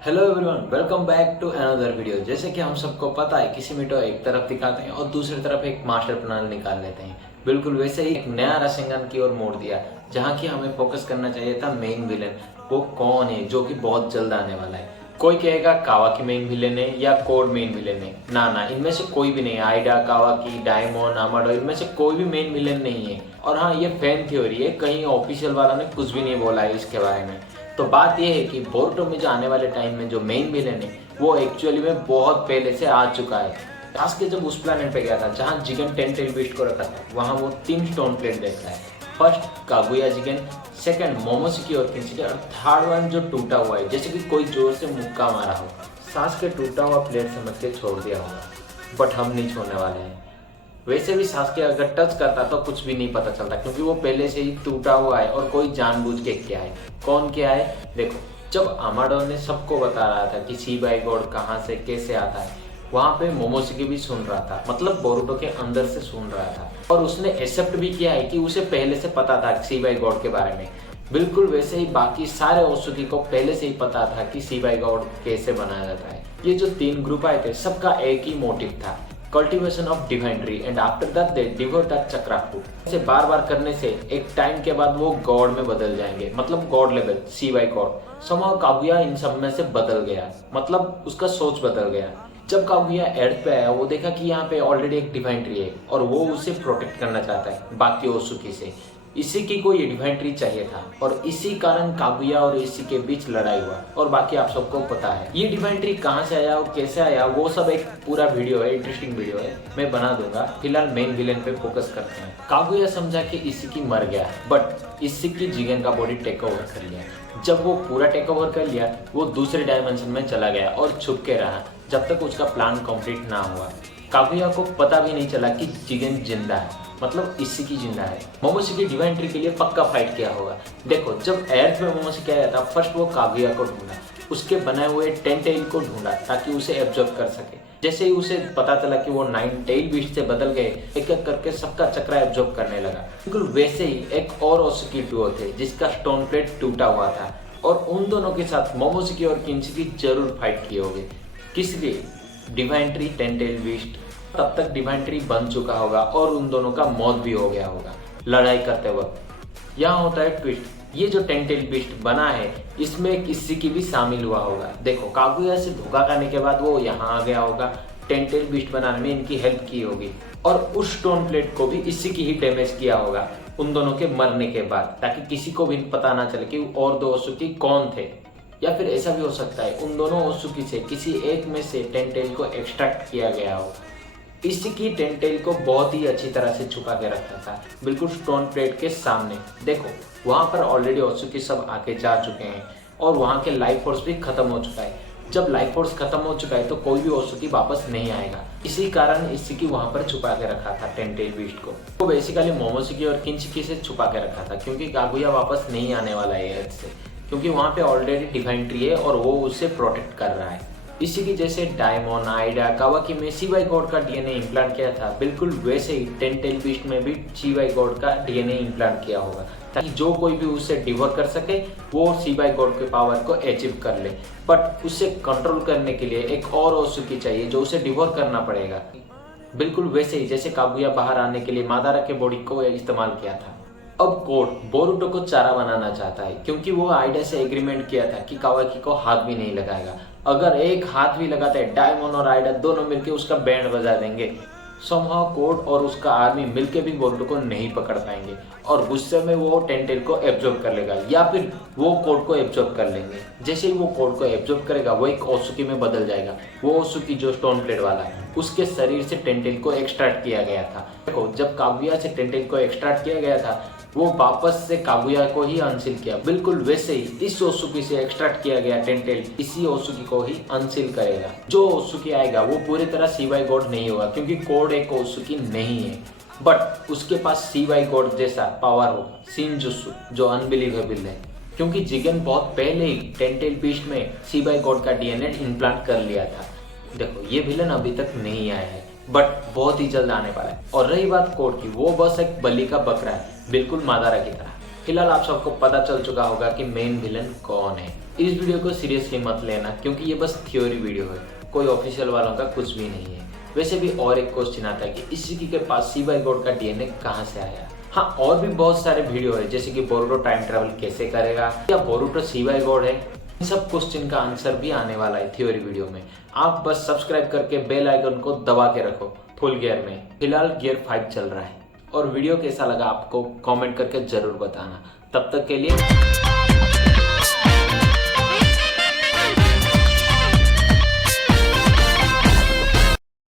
Hello everyone, welcome back to another video. जैसे कि हम सबको पता है, किसी मीटो एक तरफ दिखाते हैं और दूसरी तरफ एक मास्टर प्लान निकाल लेते हैं। बिल्कुल वैसे ही एक नया राशिंगन की ओर मोड़ दिया, जहां की हमें फोकस करना चाहिए था मेन विलेन। वो कौन है जो कि बहुत जल्द आने वाला है। कोई कहेगा कावाकी मेन विलेन है या कोड मेन विलेन है। ना, इनमें से कोई भी नहीं। आइडा, कावाकी, डायमंड, आमाडो, इनमें से कोई भी मेन विलेन नहीं है। और हाँ, ये फैन थ्योरी है, कहीं ऑफिशियल वाला ने कुछ भी नहीं बोला है इसके बारे में। तो बात यह है कि बोरुटो में जो आने वाले टाइम में जो मेन विलेन है वो एक्चुअली में बहुत पहले से आ चुका है। सास्के जब उस प्लेनेट पे गया था जहाँ जिगन 10 टेल बीस्ट को रखा था, वहाँ वो 3 स्टोन प्लेट देख रहा है। फर्स्ट कागुया जिगन, सेकंड मोमोशिकी और किंशिकी, और थर्ड वन जो टूटा हुआ है, जैसे कि कोई जोर से मुक्का मारा हो। सास्के टूटा हुआ प्लेट समझ के छोड़ दिया होगा, बट हम नहीं छोड़ने वाले हैं। वैसे भी सास्के अगर टच करता तो कुछ भी नहीं पता चलता, क्योंकि वो पहले से ही टूटा हुआ है और कोई जानबूझ के क्या है। कौन क्या है देखो, जब आमाडो ने सबको बता रहा था कि सी बाई गॉड कहाँ से कैसे आता है, वहां पे मोमोशिकी भी सुन रहा था, मतलब बोरुटो के अंदर से सुन रहा था। और उसने एक्सेप्ट भी किया है कि उसे पहले से पता था सी बाई गॉड के बारे में। बिल्कुल वैसे ही बाकी सारे ओसुकी को पहले से ही पता था कि सी बाई गॉड कैसे बनाया जाता है। ये जो 3 ग्रुप आए थे, सबका एक ही मोटिव था, cultivation of divine tree, and after that they devote that chakra fruit. इसे बार बार करने से एक टाइम के बाद वो गॉड में बदल जाएंगे, मतलब गॉड लेवल सी बाई गॉड। समहाउ कागुया इन सब में से बदल गया, मतलब उसका सोच बदल गया। जब कागुया अर्थ पे आया, वो देखा कि यहाँ पे ऑलरेडी एक डिवाइन ट्री है और वो उसे प्रोटेक्ट करना चाहता है बाकी ओसुकी से। इसी की कोई डिवाइन ट्री चाहिए था और इसी कारण कागुया और इसी के बीच लड़ाई हुआ। और बाकी आप सबको पता है ये डिवाइन ट्री कहाँ से आया और कैसे आया, वो सब एक पूरा वीडियो है, इंटरेस्टिंग वीडियो है, मैं बना दूंगा। फिलहाल मेन विलेन पे फोकस करते हैं। कागुया समझा कि इसी की मर गया, बट इसी की जिगन का बॉडी टेक ओवर कर लिया। जब वो पूरा टेक ओवर कर लिया, वो दूसरे डायमेंशन में चला गया और छुप के रहा जब तक उसका प्लान कंप्लीट ना हुआ। कागुया को पता भी नहीं चला कि जिगन जिंदा है, मतलब इसी की जिंदा है। मोमोशिकी डिवाइन ट्री के लिए पक्का फाइट किया होगा। देखो, जब अर्थ में मोमोशिकी आया था, फर्स्ट वो कागुया को ढूंढा, उसके बनाए हुए 10 टेल को ढूंढा ताकि उसे एब्जॉर्ब कर सके। जैसे ही उसे पता चला कि वो 9 टेल बीस्ट से बदल गए, एक एक करके सबका चक्रा एब्जॉर्ब करने लगा। बिल्कुल वैसे ही एक और ओसुकी डुओ थे जिसका स्टोन प्लेट टूटा हुआ था, और उन दोनों के साथ मोमोशिकी और किंशिकी जरूर फाइट किए होंगे। किस लिए? डिवाइन ट्री 10 टेल बीस्ट, तब तक डिवाइन ट्री बन चुका होगा और उन दोनों का मौत भी हो गया होगा लड़ाई करते वक्त। यहाँ होता है ट्विस्ट, ये जो 10 टेल बीस्ट बना है इसमें किसी की भी शामिल हुआ होगा। देखो, कागुया से धोखा खाने के बाद वो यहाँ आ गया होगा, 10 टेल बीस्ट बनाने में इनकी हेल्प की होगी, और उस स्टोन प्लेट को भी इसी की ही डैमेज किया होगा उन दोनों के मरने के बाद, ताकि किसी को भी पता ना चले कि और 2 ओसुकी कौन थे। या फिर ऐसा भी हो सकता है उन दोनों ओसुकी से किसी एक में से 10 टेल को एक्सट्रैक्ट किया गया हो। इसी की 10 टेल को बहुत ही अच्छी तरह से छुपा के रखा था, बिल्कुल स्टोन प्लेट के सामने। देखो, वहां पर ऑलरेडी ओसुकी सब आके जा चुके हैं और वहां के लाइफ फोर्स भी खत्म हो चुका है। जब लाइफ फोर्स खत्म हो चुका है तो कोई भी ओसुकी वापस नहीं आएगा। इसी कारण इसी की वहां पर छुपा के रखा था 10 टेल बीस्ट को। तो बेसिकली मोमोशिकी और किंशिकी से छुपा के रखा था, क्योंकि कागुया वापस नहीं आने वाला है अर्थ से, क्योंकि वहां पे ऑलरेडी डिवाइन ट्री है और वो उसे प्रोटेक्ट कर रहा है। इसी की जैसे डायमंड, आइडा, कावाकी में सी बाई गॉड का डीएनए इम्प्लांट किया था, बिल्कुल वैसे ही 10 टेल बीस्ट में भी सी बाई गॉड का डीएनए इम्प्लांट किया होगा, ताकि जो कोई भी उसे डिवोर कर सके वो सी बाई गॉड के पावर को अचीव कर ले। बट उसे कंट्रोल करने के लिए एक और ओसुकी चाहिए जो उसे डिवोर करना पड़ेगा। बिल्कुल वैसे ही जैसे कागुया बाहर आने के लिए मादारा के बॉडी को इस्तेमाल किया था। अब कोड बोरुटो को चारा बनाना चाहता है, क्योंकि वो आइडा से एग्रीमेंट किया था कि कावाकी को हाथ भी नहीं लगाएगा। अगर एक हाथ भी लगाता है, डायमंड और आइडा दोनों मिलके उसका बैंड बजा देंगे। समहाउ कोड और उसका आर्मी मिलके भी बोरुटो को नहीं पकड़ पाएंगे और गुस्से में वो 10 टेल को एब्जॉर्ब कर लेगा, या फिर वो कोड को एब्जॉर्ब कर लेंगे। जैसे ही वो कोड को एब्जॉर्ब करेगा, वो एक ओसुकी में बदल जाएगा। वो ओसुकी जो स्टोन प्लेट वाला है, उसके शरीर से 10 टेल को एक्सट्रैक्ट किया गया था। देखो, जब कागुया से 10 टेल को एक्सट्रैक्ट किया गया था, वो वापस से कागुया को ही अनसील किया। बिल्कुल वैसे ही इस ओसुकी से एक्सट्रैक्ट किया गया 10 टेल इसी ओसुकी को ही अनसील करेगा। जो ओसुकी आएगा वो पूरी तरह सी बाई गॉड नहीं होगा, क्योंकि कोड एक ओसुकी नहीं है, बट उसके पास सी बाई गॉड जैसा पावर हो, शिनजुत्सु, जो अनबिलीवेबल है। क्योंकि जिगन बहुत पहले ही 10 टेल बीस्ट में सी बाई गॉड का डीएनए इम्प्लांट कर लिया था। देखो, ये विलन अभी तक नहीं आया है, बट बहुत ही जल्द आने वाला है। और रही बात कोड की, वो बस एक बलि का बकरा है, बिल्कुल मादारा की तरह। फिलहाल आप सबको पता चल चुका होगा कि मेन विलन कौन है। इस वीडियो को सीरियसली मत लेना क्योंकि ये बस थ्योरी वीडियो है, कोई ऑफिशियल वालों का कुछ भी नहीं है। वैसे भी और एक क्वेश्चन आता है कि इसी के पास सी गॉड का डीएनए कहाँ से आया। हाँ, और भी बहुत सारे वीडियो है जैसे कि बोरुटो टाइम ट्रेवल कैसे करेगा या बोरुटो सी गॉड है। इन सब क्वेश्चन का आंसर भी आने वाला है थ्योरी वीडियो में। आप बस सब्सक्राइब करके बेल आइकन को दबा के रखो फुल गियर में। फिलहाल गियर 5 चल रहा है। और वीडियो कैसा लगा आपको कमेंट करके जरूर बताना। तब तक के लिए